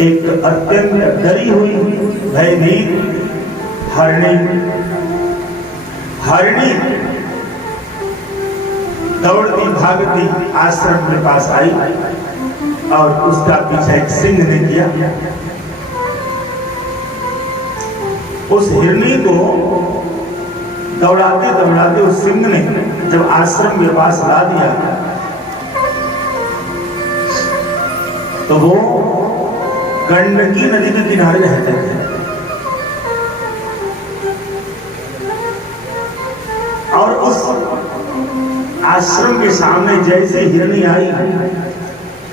एक अत्यंत डरी हुई भयभीत हरिणी दौड़ती भागती आश्रम के पास आई और उसका पीछा एक सिंह ने किया। उस हिरणी को दौड़ाते दौड़ाते उस सिंह ने जब आश्रम के पास ला दिया तो वो गंडकी नदी के किनारे रहते थे और उस आश्रम के सामने जैसे हिरणी आई,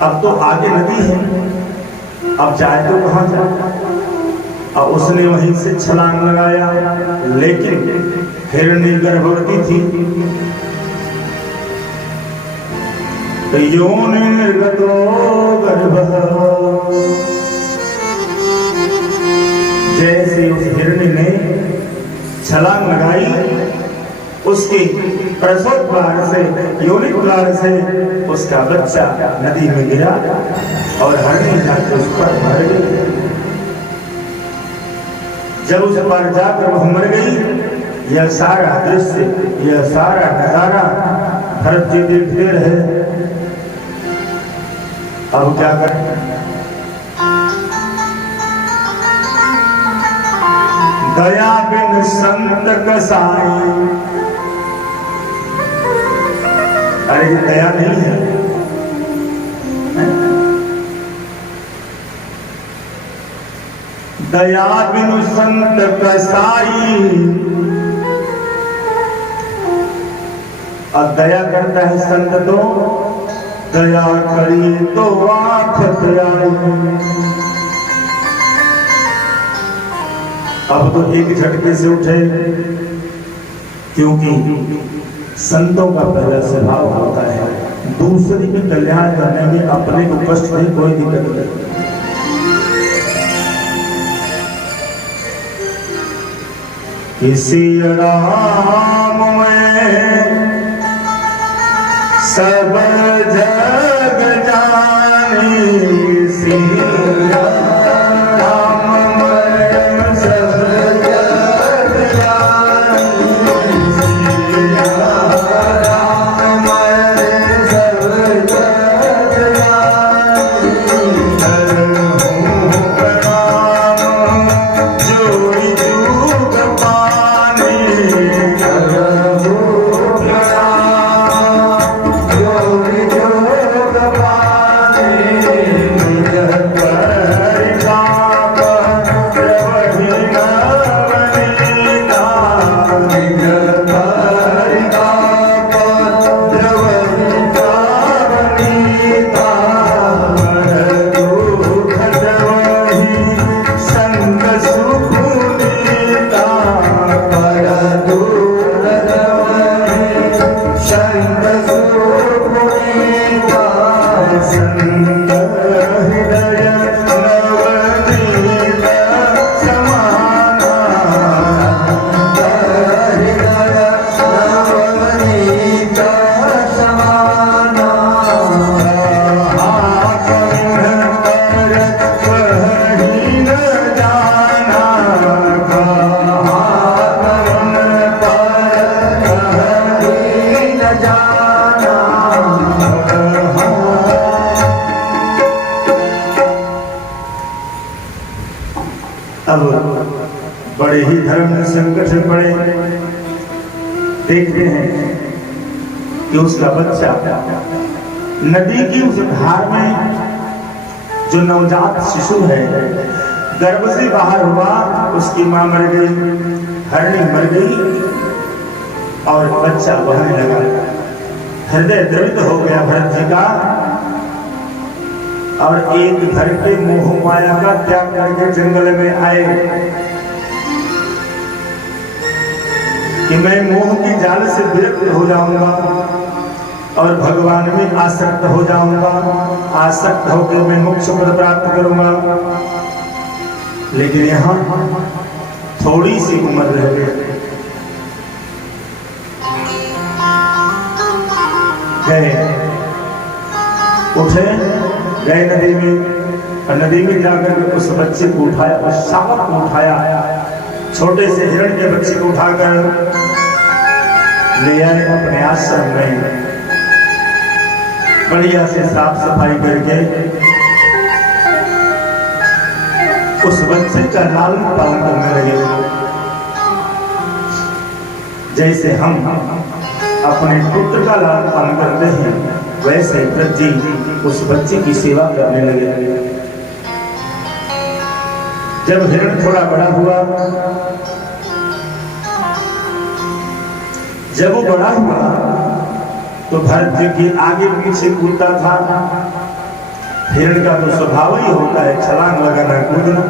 अब तो आगे नदी है, अब जाए तो कहां जाए। अब उसने वहीं से छलांग लगाया, लेकिन हिरणी गर्भवती थी। योनि निर्गतो गर्भः, जैसे उस हिरणी ने छलांग लगाई, उसके प्रसव द्वार से योनि द्वार से उसका बच्चा नदी में गिरा और हिरणी जाकर उस पर मर गई। जब उस पर जाकर वह मर गई, यह सारा दृश्य, यह सारा नजारा भरत जी देखते रहे। अब क्या करें? दया बिन संत कसाई। अरे ये दया नहीं है, दया बिनु संत कसाई। और दया करता है संत तो दया करी तो आफत आई। अब तो एक झटके से उठे, क्योंकि संतों का पहला स्वभाव होता है दूसरे के कल्याण करने में, अपने को कष्ट नहीं, कोई दिक्कत नहीं। किसी राम में सब जग जानी, अब बड़े ही धर्म संकट में पड़े। देखते हैं कि उसका बच्चा नदी की उस धार में, जो नवजात शिशु है, गर्भ से बाहर हुआ, उसकी मां मर गई, हिरणी मर गई और बच्चा बहने लगा। हृदय द्रवित हो गया भरत जी का, और एक घर के मोह माया का त्याग करके जंगल में आए कि मैं मोह की जाल से विरक्त हो जाऊंगा और भगवान में आसक्त हो जाऊंगा, आसक्त होकर मैं मोक्ष पद प्राप्त करूंगा। लेकिन यहाँ थोड़ी सी उम्र रह गई, गए उठे, गए नदी में, और नदी में जाकर के उस बच्चे को उठाया, उस शावक को उठाया, छोटे से हिरण के बच्चे को उठाकर ले आए अपने आश्रम में, बढ़िया से साफ सफाई करके उस बच्चे का लालन पालन करने लगे। जैसे हम अपने पुत्र का लालन पालन करते हैं, वैसे व्रत जी उस बच्चे की सेवा करने लगे। जब हिरण थोड़ा बड़ा हुआ, जब वो बड़ा हुआ तो भरत जी के आगे पीछे कूदता था। हिरण का तो स्वभाव ही होता है छलांग लगाना, कूदना,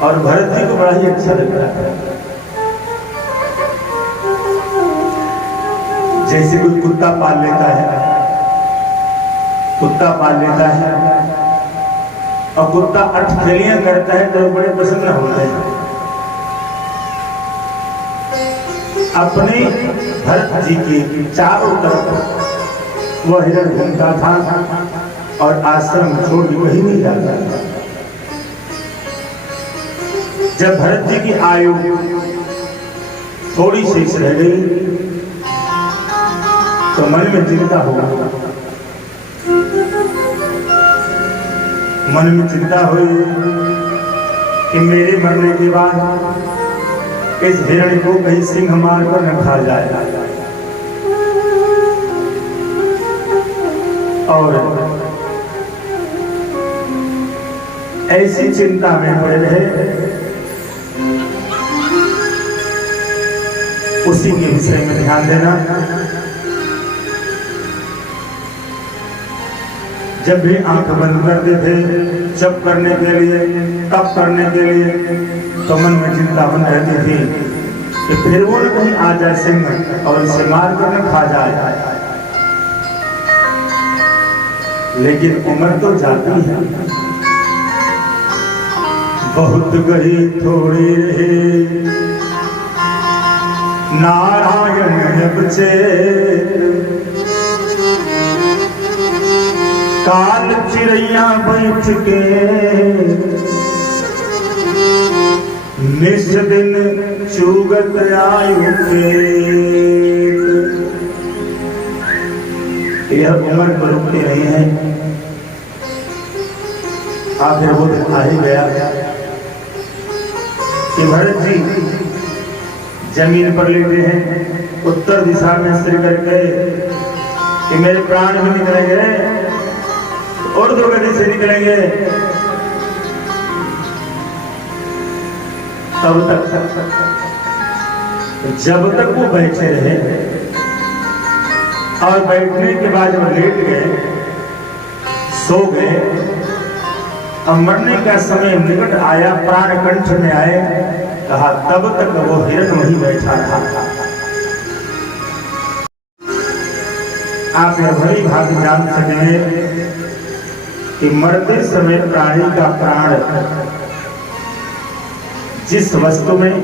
और भरत जी को बड़ा ही अच्छा लगता है। जैसे कोई कुत्ता पाल लेता है, कुत्ता पाल लेता है और कुत्ता अठखेलियां करता है तो बड़े प्रसन्न होते हैं। अपने भरत जी के चारों तरफ वह हिरण घूमता था और आश्रम छोड़ के वही नहीं जाता था। जब भरत जी की आयु थोड़ी सी रह गई तो मन में चिंता हो गई। मन में चिंता हुई कि मेरे मरने के बाद इस हिरण को कहीं सिंह मारकर न खा जाए। और ऐसी चिंता में पड़े रहे, उसी के विषय में ध्यान देना। जब भी आंख बंद करते थे जप करने के लिए, तप करने के लिए, तो मन में चिंता बन रहती थी कि फिर वो कहीं आ जाए सिंह और इसे मार कर न खा जाए। लेकिन उम्र तो जाती है, बहुत गई थोड़ी रही नारायण बचे, काल चिड़ैया बैठ के निस दिन चुगत आयु के। यह उम्र पर रुकते नहीं है। आखिर वो दिन आ ही गया कि भरत जी जमीन पर लेटे हैं, उत्तर दिशा में सिर करके कि मेरे प्राण भी निकलेंगे और दो गति से निकलेंगे। तब तक जब तक वो बैठे रहे और बैठने के बाद वो लेट गए, सो गए, अब मरने का समय निकट आया, प्राण कंठ में आए, कहा तब तक वो हिरण वहीं बैठा था। आप यह भली भांति जान सके कि मरते समय प्राणी का प्राण जिस वस्तु में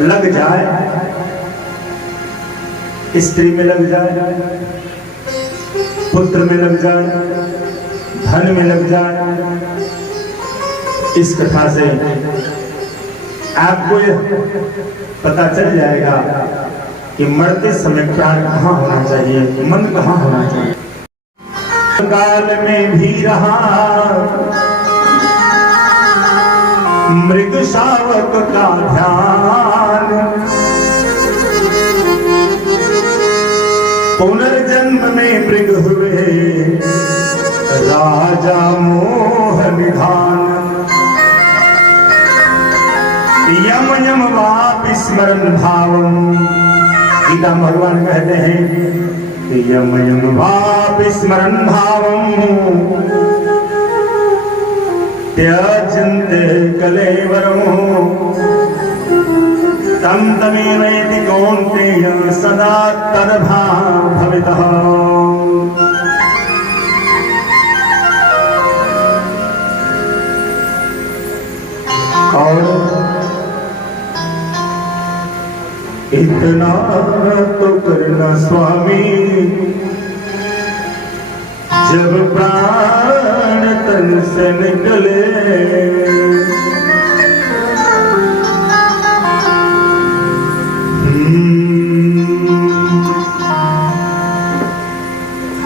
लग जाए, स्त्री में लग जाए, पुत्र में लग जाए, धन में लग जाए, इस कथा से आपको यह पता चल जाएगा कि मरते समय प्राण कहाँ होना चाहिए, मन कहाँ होना चाहिए। काल में भी रहा मृग शावक का ध्यान, पुनर्जन्म में मृग हुए राजा मोह निधान। यम यम वापि स्मरण भावम, गीता भगवान कहते हैं यम यम वापि स्मरण भावम त्यजन्ते कलेवरम, तम तमेवेति कौन्तेय सदा तद्भाव भवितः। और इतना तो करना स्वामी, जब प्राण तन से निकले।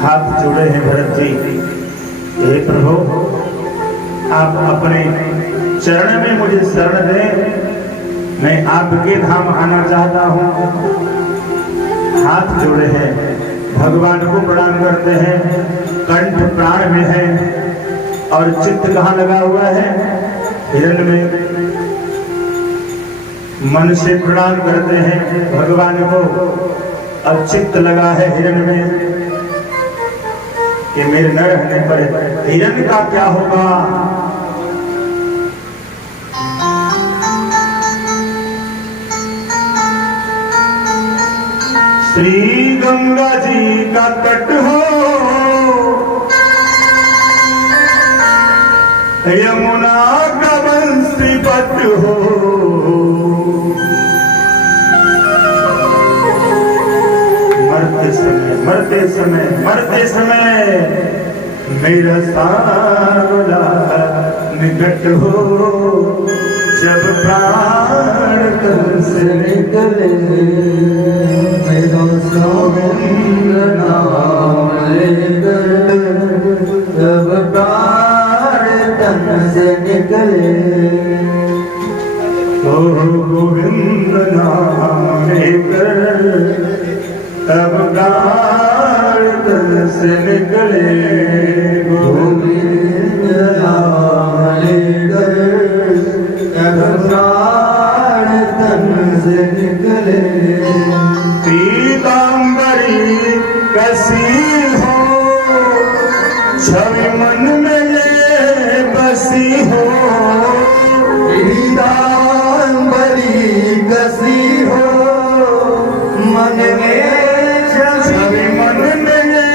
हाथ जोड़े हैं भरत जी। हे प्रभु, आप अपने चरण में मुझे शरण दें, मैं आपके धाम आना चाहता हूँ। हाथ जोड़े हैं, भगवान को प्रणाम करते हैं। कंठ प्राण में है और चित्त कहाँ लगा हुआ है? हिरण में। मन से प्रणाम करते हैं भगवान को और चित्त लगा है हिरण में कि मेरे न रहने पर हिरण का क्या होगा। श्री गंगा जी का तट हो, यमुना का बंसी पट हो, मरते समय मरते समय मेरा सावला निकट हो, जब प्राण तन से निकले मेरा गोविंद नाम लेकर, जब प्राण तन से निकले। ओ गोविंद नाम लेकर तब प्राण तन से निकले। गोविंद नाम लेकर तब प्राण तन से निकले। पीतांबरी कसी हो, छवि मन में ये बसी हो। पीतांबरी कसी हो, मन में छवि मन में ये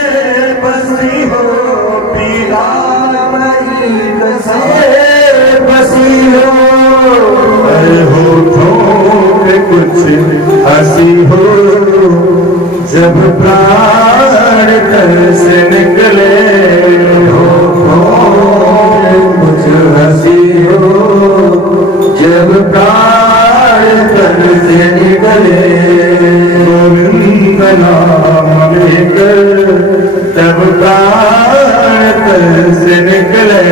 बसी हो। पीतांबरी कसी बसी हो, अरे होठों पे कुछ हंसी हो, जब प्राण तन से निकले। होठों पे कुछ हंसी हो, जब प्राण तन से निकले। गोविंद नाम लेकर तब प्राण तन से निकले।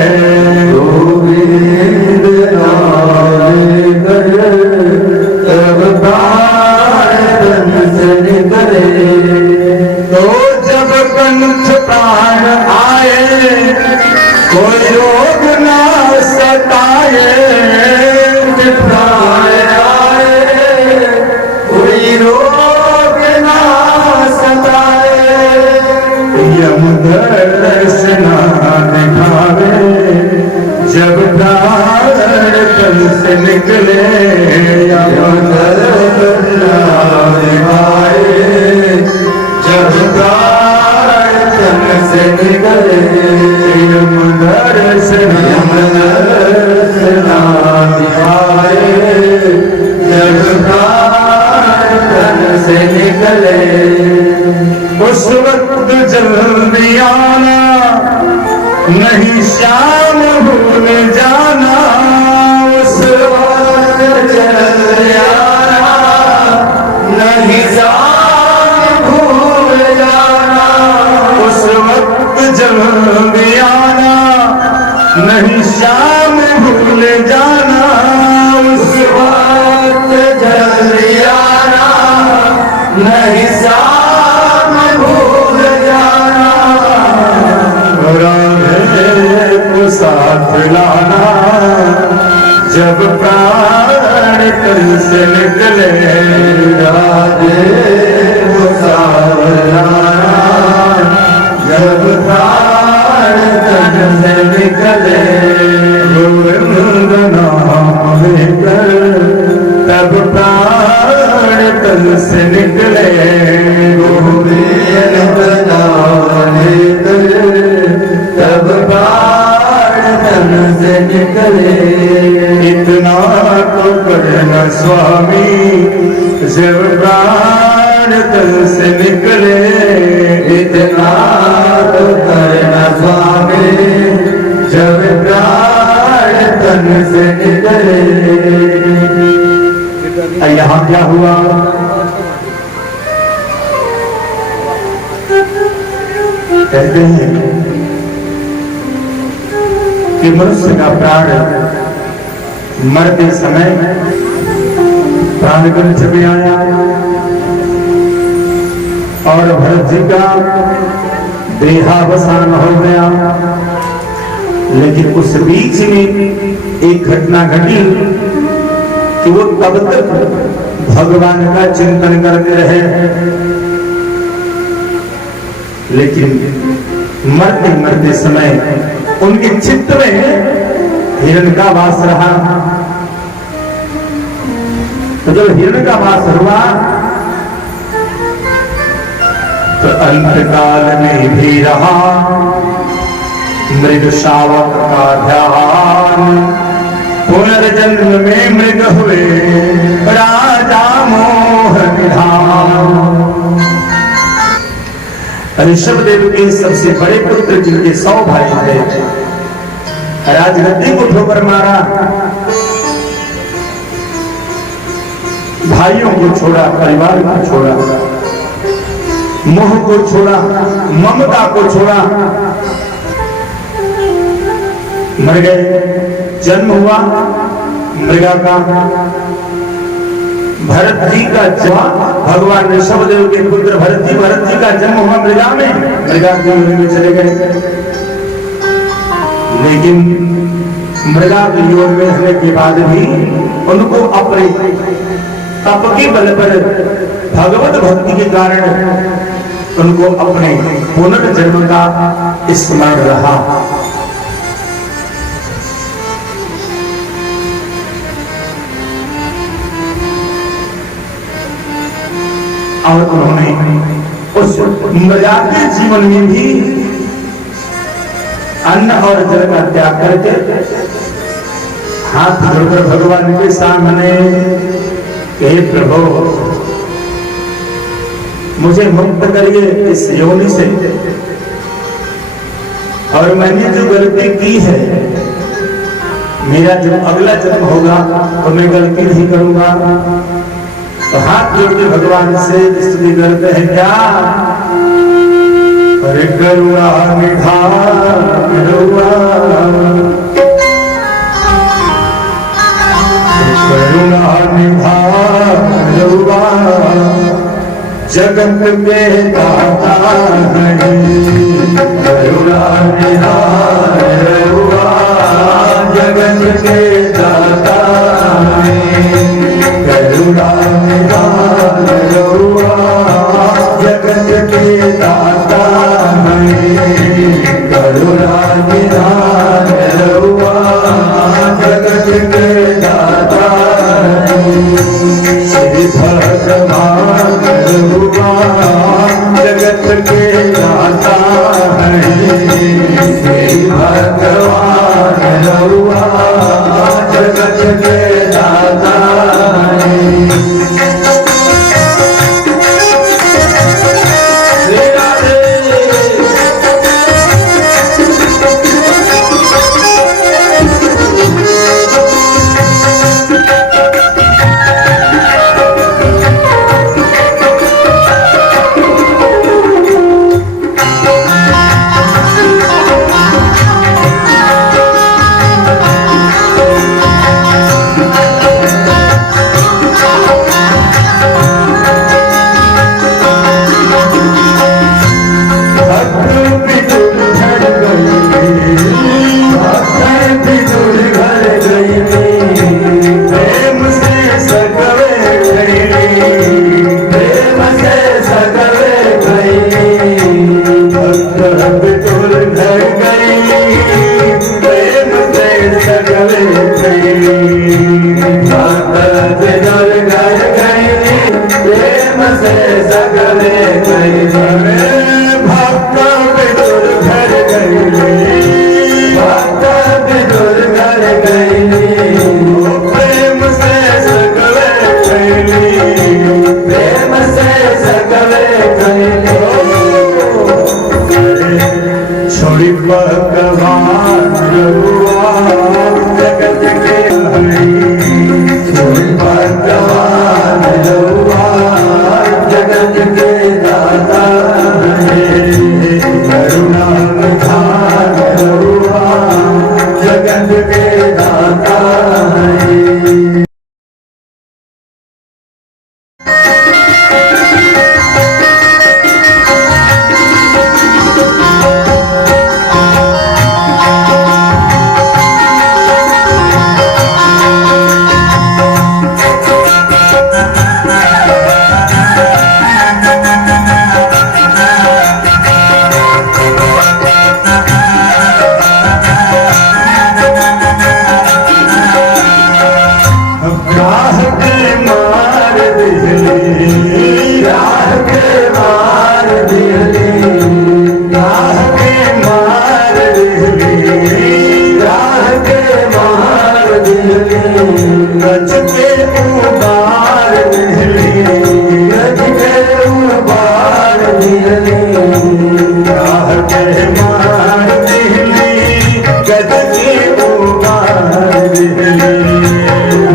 गोविंद नाम लेकर तब प्राण तन से निकले। तो जब कंठ प्राण आए, कोई रोग ना सताए। प्राण आए, कोई रोग ना सताए। यम दर्शन दिखावे, जब प्राण तन से निकले। यम दर्शन दिखाए, जब प्राण तन से निकले। यम दर्शन दिखाए, जब प्राण तन से निकले। उस वक्त जल्दी आना, नहीं श्याम भूल जाना। उस वक्त जल्दी आना, नहीं श्याम भूल जाना। उस वक्त जल्दी आना, नहीं श्याम भूल जाना। उस वक्त जल्दी आना, नहीं श्याम भूल जाना। राधे को साथ लाना, जब प्राण तन से निकले। राधे को साथ लाना, जब प्राण तन से निकले। गोविंद नाम लेकर तब प्राण तन से निकले। गोविंद नाम लेकर तब प्राण तन से निकले। इतना तो करना स्वामी, जब प्राण तन से निकले। इतना तो करना स्वामी, जब तन से निकले। यहाँ क्या हुआ? कहते हैं कि मनुष्य का प्राण मरते समय प्राण कंठ में आया और भरत जी का देहावसान हो गया। लेकिन उस बीच में एक घटना घटी कि वो तब तक भगवान का चिंतन करते रहे, लेकिन मरते मरते समय उनके चित्त में हिरण का वास रहा। तो जब हिरण का वास हुआ तो अंतकाल में भी रहा मृग शावक का ध्यान। पुनर्जन्म में मृग हुए राजा मोह निधान। ऋषभ देव के सबसे बड़े पुत्र जिनके 100 भाई थे, राजगद्दी को ठोकर मारा, भाइयों को छोड़ा, परिवार को छोड़ा, मोह को छोड़ा, ममता को छोड़ा, मर गए। जन्म हुआ मृगा का। भरत जी का जन्म, भगवान ऋषभदेव के पुत्र भरत जी का जन्म हुआ मृगा में, मृगा की योनि में चले गए। लेकिन मृगा की योनि में रहने के बाद भी उनको अपने तप के बल पर, भगवत भक्ति के कारण उनको अपने पुनर्जन्म का स्मरण रहा। और उन्होंने उस मृगा के जीवन में भी अन्न और जल का त्याग करके हाथ जोड़कर भगवान के सामने हे प्रभु मुझे मुक्त करिए इस योनि से, और मैंने जो गलती की है, मेरा जो अगला जन्म होगा तो मैं गलती नहीं करूंगा। तो हाथ जोड़ के भगवान से स्तुति करते हैं क्या? अरे करुणा निधान करुणा, करुणा निधान करुणा, जगत के दाता है। करुणा निधान करुणा, जगत के दाता है। करुणा निधान करुणा, जगत के दाता है। करुणा निधान करुणा, जगत के दाता है। श्री भगवान करुणा, जगत के दाता है। श्री भगवान करुणा, जगत के दाता है। राह के मार दिहली, राह के मार दिहली, राह के मार दिहली, गज के उबार दिहली, गज के उबार दिहली, राह के मार दिहली, गज के उबार दिहली,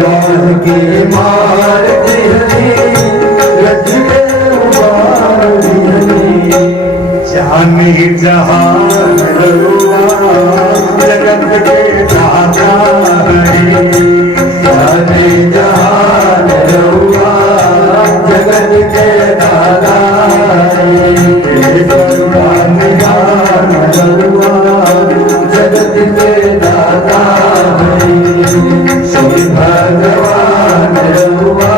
राह के मार दिहली, गज के उबार दिहली। जानी जहान रहुआ जगत के दाता हरि, जानी जहान रहुआ जगत के दाता हरि, करुणा निधान रहुआ जगत के दाता हरि, श्री भगवान रहुआ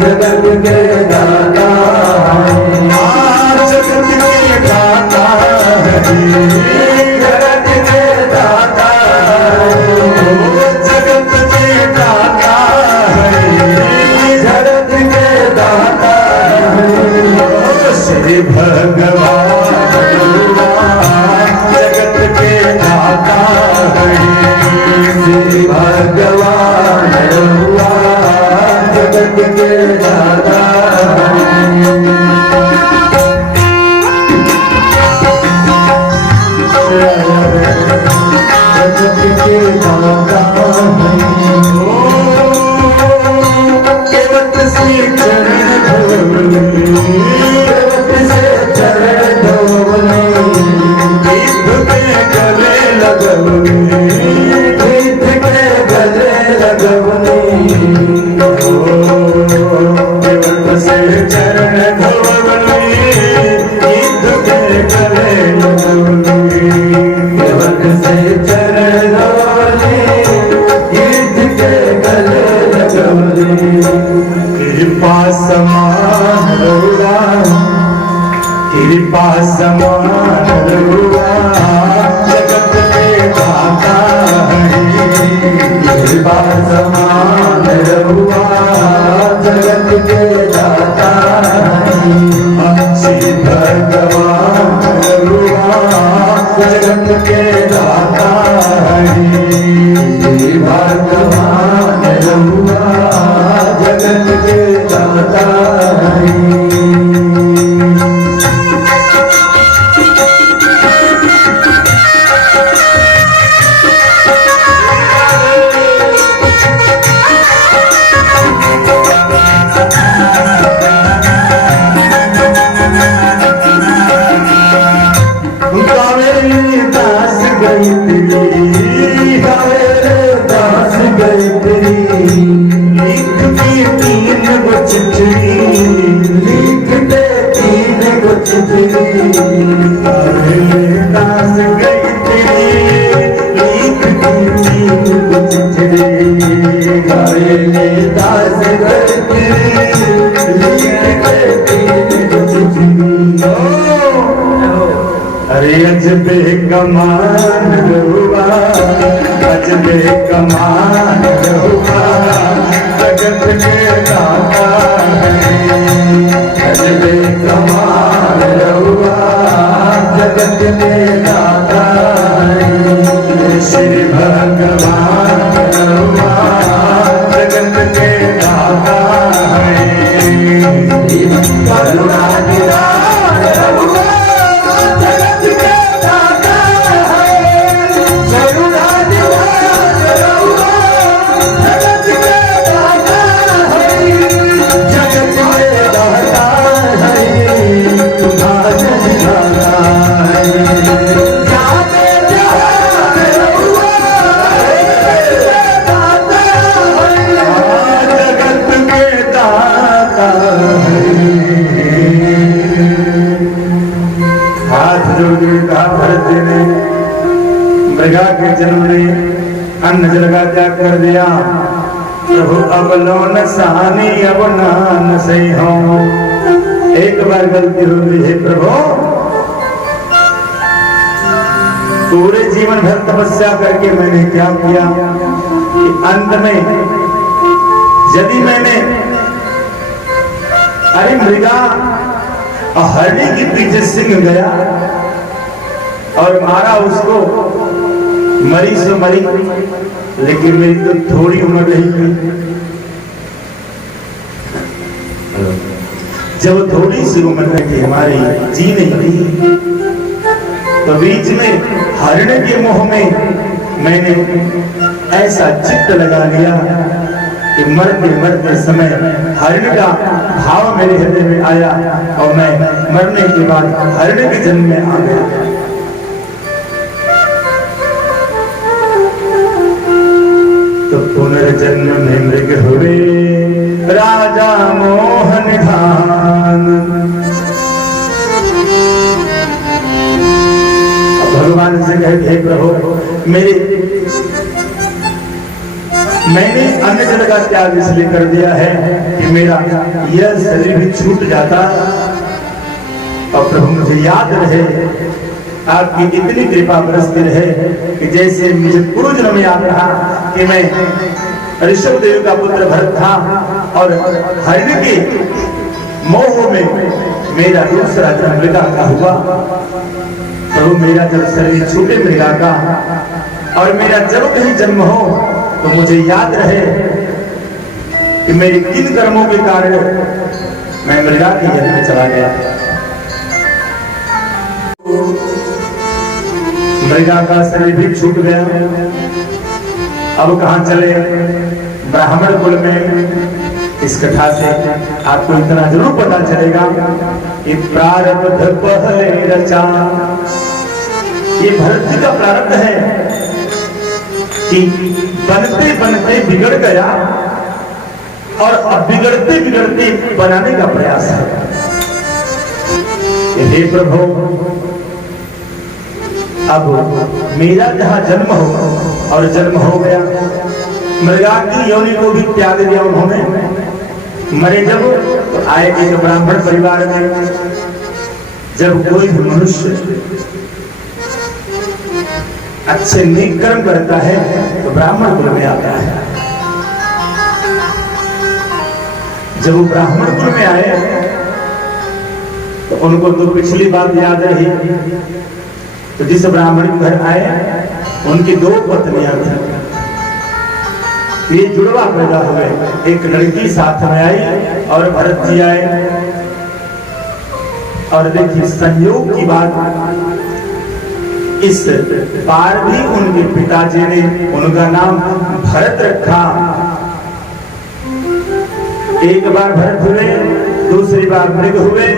जगत के दाता हरि, जगत के दाता हरि, जगत के दाता जगत के दाता हरि, जगत के दाता हरि, श्री भगवान जगत के दाता हरि, श्री भगवान जगत के दाता हरि। जगत के दाता केवट से चरण धोले, केवट से चरण धोले, गीत के गले लगवले, गीत के गले लगवले, केवट से चरण धोले, गीत के गले लगवले, केवट से चरण धोले, गीत के गले लगवले, कृपा समान रहुआ, कृपा समान रहुआ जगत के दाता हरि, कृपा समान रहुआ जगत के दाता हरि, श्री भगवान रहुआ जगत के दाता हरि, श्री भगवान रहुआ जगत के दाता हरि। दास गई दास गई, लिख के तीन गो चिट्ठी, लिख के तीन गो चिट्ठी, दास गई लिख के तीन गो चिट्ठी, दास गई लिख के तीन गो चिट्ठी। अरे अजबे कमान रहुआ, अजबे कमान रहुआ जगत के दाता हरि, अजबे कमान रहुआ जगत के दाता हरि, श्री भगवान रहुआ जगत के दाता हरि, करुणा निधान रहुआ जगत के दाता है, करुणा निधान रहुआ जगत के दाता है, जगत के दाता है, तुम्हारे दाता है, जाने जहान रहुआ दाता है, जगत के दाता है। हाथ जोड़ कहा भरत जी ने, मृगा के जन्म ने अन्न जल का त्याग कर दिया, प्रभु अब लोन सहानी अब नान सही हो, एक बार गलती हो गई है प्रभु, पूरे जीवन भर तपस्या करके मैंने क्या किया कि अंत में यदि मैंने अरे मृगा हरणी के पीछे सिंह गया और मारा उसको, मरी सो मरी, लेकिन मेरी तो थोड़ी उम्र रही थी। जब थोड़ी सी उम्र रही हमारी, जी नहीं थी, तो बीच में हरण के मोह में मैंने ऐसा चित्त लगा लिया कि मरते समय हरण का भाव मेरे हृदय में आया और मैं मरने के बाद हरण के जन्म में आ गया। तो पुनर्जन्म में मृग हुए राजा मोहन खान। भगवान से कहते हे प्रभु, मैंने अन्य जगह का त्याग इसलिए कर दिया है कि मेरा यह शरीर भी छूट जाता, और प्रभु मुझे याद रहे, आपकी इतनी कृपा बरसती रहे कि जैसे मुझे पूर्व जन्म में याद रहा कि मैं ऋषभ देव का पुत्र भरत था और हरण के मोह में मेरा दूसरा जन्म मृगा का हुआ। प्रभु मेरा जब शरीर छूटे मृगा का और मेरा जब कहीं जन्म हो तो मुझे याद रहे कि मेरे किन कर्मों के कारण मैं मृगा के जन्म में चला गया। मृगा का शरीर भी छूट गया। अब कहां चले? ब्राह्मण कुल में। इस कथा से आपको इतना जरूर पता चलेगा कि प्रारब्ध पहले रचा। ये भरत जी का प्रारब्ध है कि बनते बनते बिगड़ गया और अब बिगड़ते बिगड़ते बनाने का प्रयास है। हे प्रभु, अब मेरा जहां जन्म हो और जन्म हो गया, मृगा की योनि को भी त्याग दिया उन्होंने। मरे जब तो आए एक ब्राह्मण परिवार में। जब कोई मनुष्य अच्छे नेक कर्म करता है तो ब्राह्मण कुल में आता है। जब वो ब्राह्मण कुल में आए तो उनको तो पिछली बात याद रही। तो जिस ब्राह्मण के घर आए उनकी दो पत्नियां थी। ये जुड़वा पैदा हुए, एक लड़की साथ में आई और भरत जी आए। और देखिए संयोग की बात, इस बार भी उनके पिताजी ने उनका नाम भरत रखा। एक बार भरत हुए, दूसरी बार मृग हुए,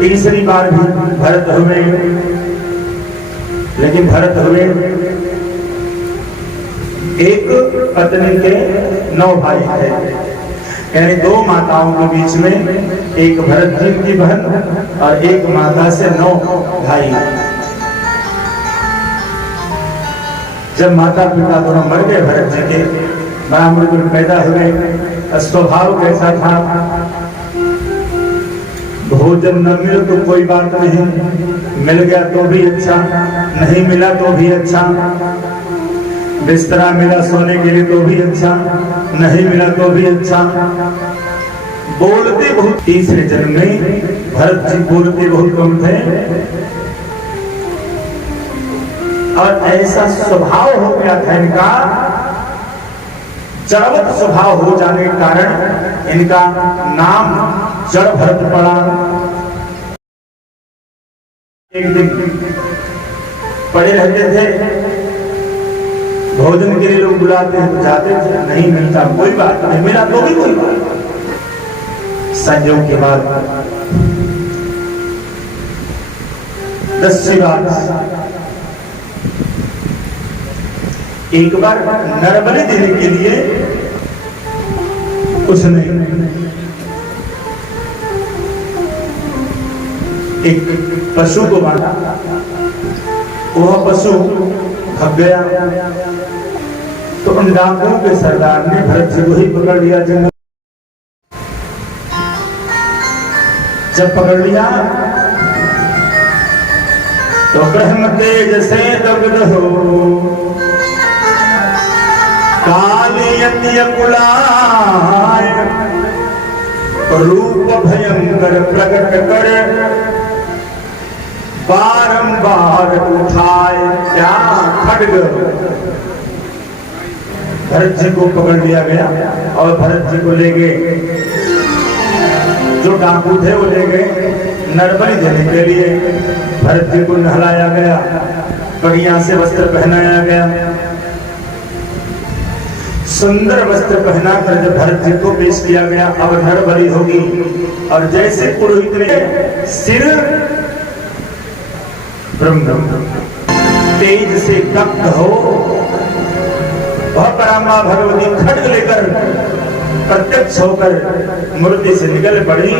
तीसरी बार भी भरत हुए। लेकिन भरत हुए एक पत्नी के 9 भाई थे, यानी 2 माताओं के बीच में एक भरत जी की बहन और एक माता से 9 भाई। जब माता पिता दोनों मर गए भरत जी के, ब्राह्मण कुल पैदा हुए। स्वभाव कैसा था? भोजन न मिले तो कोई बात नहीं, मिल गया तो भी अच्छा, नहीं मिला तो भी अच्छा, बिस्तरा मिला सोने के लिए तो भी अच्छा, नहीं मिला तो भी अच्छा। बोलते बहुत, तीसरे जन्म में भरत जी बोलते बहुत कम थे और ऐसा स्वभाव हो गया था इनका, जड़वत स्वभाव हो जाने के कारण इनका नाम जड़ भरत पड़ा। एक दिन पड़े रहते थे, भोजन के लिए लोग बुलाते हैं तो जाते थे, नहीं मिलता कोई बात नहीं, मिला तो भी कोई बात। संयोग के बाद 10वीं बात, एक बार नरबलि देने के लिए उसने एक पशु को मारा। वह पशु भाग गया तो उन डाकुओं के सरदार ने भरत जी को ही पकड़ लिया। जब पकड़ लिया तो ब्रह्म तेज से दग्ध हो, कालियत्य कुलाय, तो रूप भयंकर प्रकट कर बारंबार उठाए क्या खड्ग। भरत जी को पकड़ लिया गया और भरत जी को ले गए, जो डाकू थे वो ले गए नरबली देने के लिए। भरत जी को नहलाया गया, बढ़िया से वस्त्र पहनाया गया, सुंदर वस्त्र पहनाकर जब भरत जी को पेश किया गया, अब नरबली होगी। और जैसे पुरोहित ने सिर ब्रह्म तेज से दग्ध हो, वह परमा भगवती खड्ग लेकर प्रत्यक्ष होकर मूर्ति से निकल पड़ी।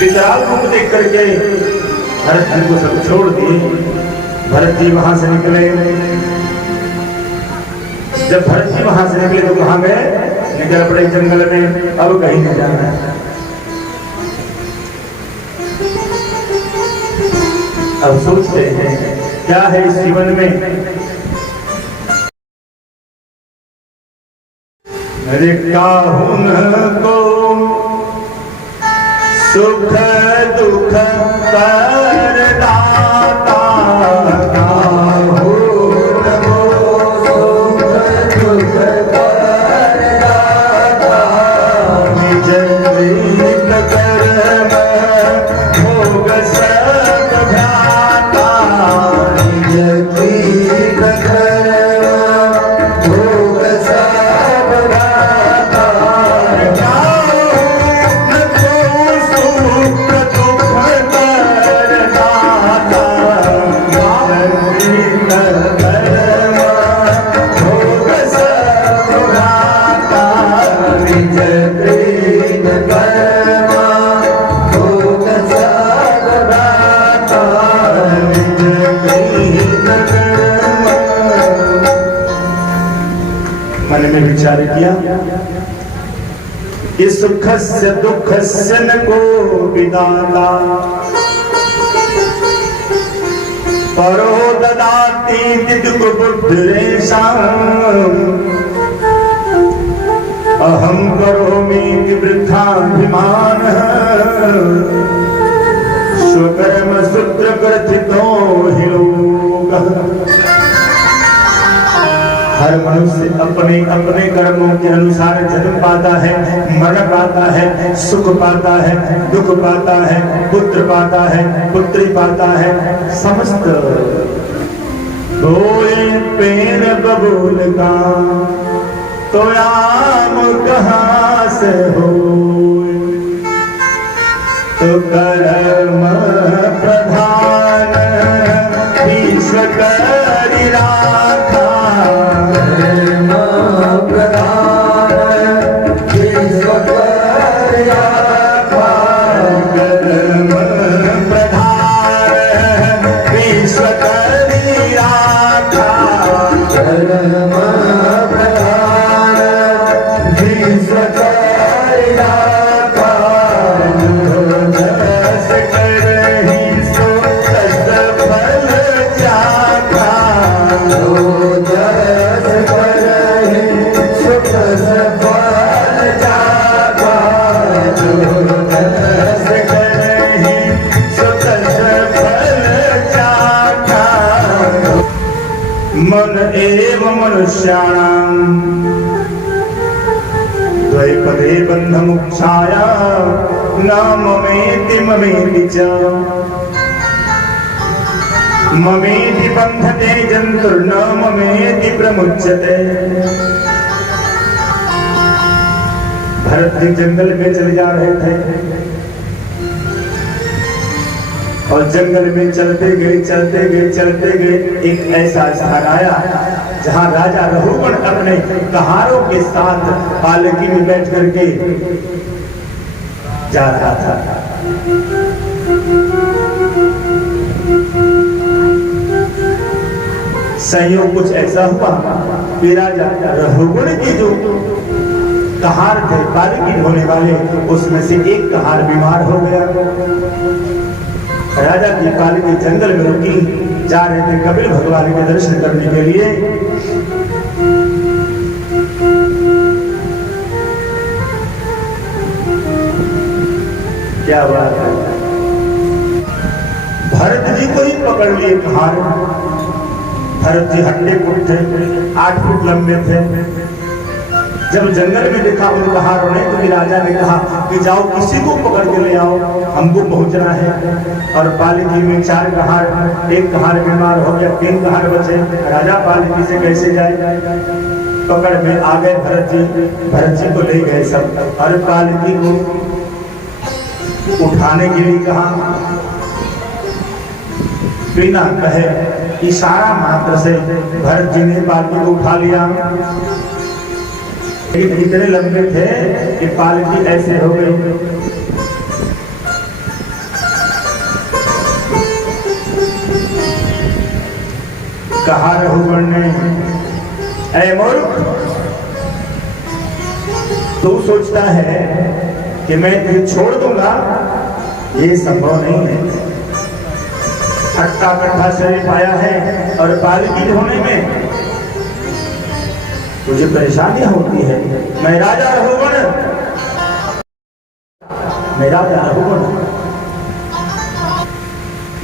विकराल रूप देख करके भरत जी को सब छोड़ दिए। भरत जी वहां से निकले। जब भरत जी वहां से निकले तो कहां गए? निकल पड़े जंगल में, अब कहीं नहीं जाना है। अब सोचते हैं क्या है इस जीवन में, अरे काहुन को सुख दुख कर दाता, काहुन को सुख दुख कर दाता, निज प्रीत कर्म भोग सब भ्राता, निज प्रीत कर्म भोग सब भ्राता, मन में विचार किया कि सुखस्य दुःखस्य न को विदाता, परो ददाति दिदुक बुद्धिरेषाम्, अहं करोमि वृथाभिमानः, स्वकर्म सूत्र ग्रथितो हि लोकः। हर मनुष्य अपने अपने कर्मों के अनुसार जन्म पाता है, मरण पाता है, सुख पाता है, दुख पाता है, पुत्र पाता है, पुत्री पाता है। समस्त होए पेन बबूल का तो आम कहाँ से हो, तो कर्म प्रधान ईश्वर करि राखा, कर्म प्रधान ईश्वर करि राखा, कर्म प्रधान ईश्वर करि राखा, कर्म प्रधान ईश्वर करि राखा, जस करहि सो तस फल चाखा, जस करहि सो तस फल चाखा, जस करहि सो तस फल चाखा। मन एव मनुष्याणाम् द्वैपदे बन्धमुक्षाया न ममेति ममेति च, ममेति बन्धते जन्तुर्न ममेति प्रमुच्यते। भरत जी जंगल में चले जा रहे थे और जंगल में चलते गए चलते गए चलते गए, एक ऐसा स्थान आया जहां राजा रघुगण अपने कहारों के साथ पालकी में बैठ करके जा रहा था। संयोग कुछ ऐसा हुआ कि राजा रघुगण के जो कहार थे पालकी ढोने वाले, उसमें से एक कहार बीमार हो गया। राजा की पालकी जंगल में रुकी, जा रहे थे कपिल भगवान के दर्शन करने के लिए। क्या बात है। भरत जी को ही पकड़ लिए कहार। भरत जी हट्टे फुट थे, 8 फुट लंबे थे। जब जंगल में देखा उन कहारों ने तो राजा ने कहा कि जाओ किसी को पकड़ के ले आओ, हमको पहुंचना है। और पालकी में 4 कहार, एक कहार बीमार हो गया, 3 कहार बचे। राजा पालकी से कैसे जाए, पकड़ में आ गए भरत जी को ले गए सब। और पालकी को उठाने के लिए कहा, बिना कहे इशारा मात्र से भरत जी ने पालकी को उठा लिया। इतने लंबे थे कि पालकी ऐसे हो गई। कहा रघुवर ने, ऐ मूर्ख, तू सोचता है कि मैं तुझे छोड़ दूंगा, ये संभव नहीं है। हट्टा कट्ठा शरीर पाया है और पालकी ढोने में तुझे परेशानियां होती है। मैं राजा रघुवर, मैं राजा रघुवर।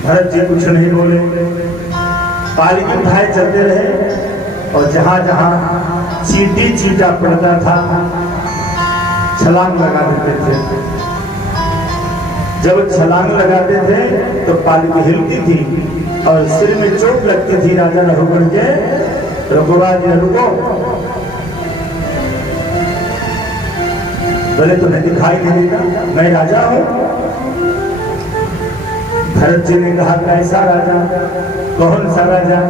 भरत जी कुछ नहीं बोले, पालकी उठाए चलते रहे। और जहां जहां चींटी चींटा पड़ता था छलांग लगा देते थे। जब छलांग लगाते थे तो पालकी हिलती थी और सिर में चोट लगती थी राजा रघुवर के। रघुराज ने रुको, बोले तुम्हें दिखाई नहीं देता मैं राजा हूं। भरत जी ने कहा कैसा राजा, कौन सा राजा।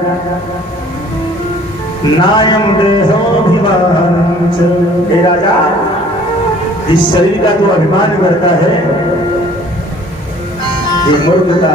नायम देहोभिमान, हे राजा, इस शरीर का तो अभिमान करता है, ये मूर्खता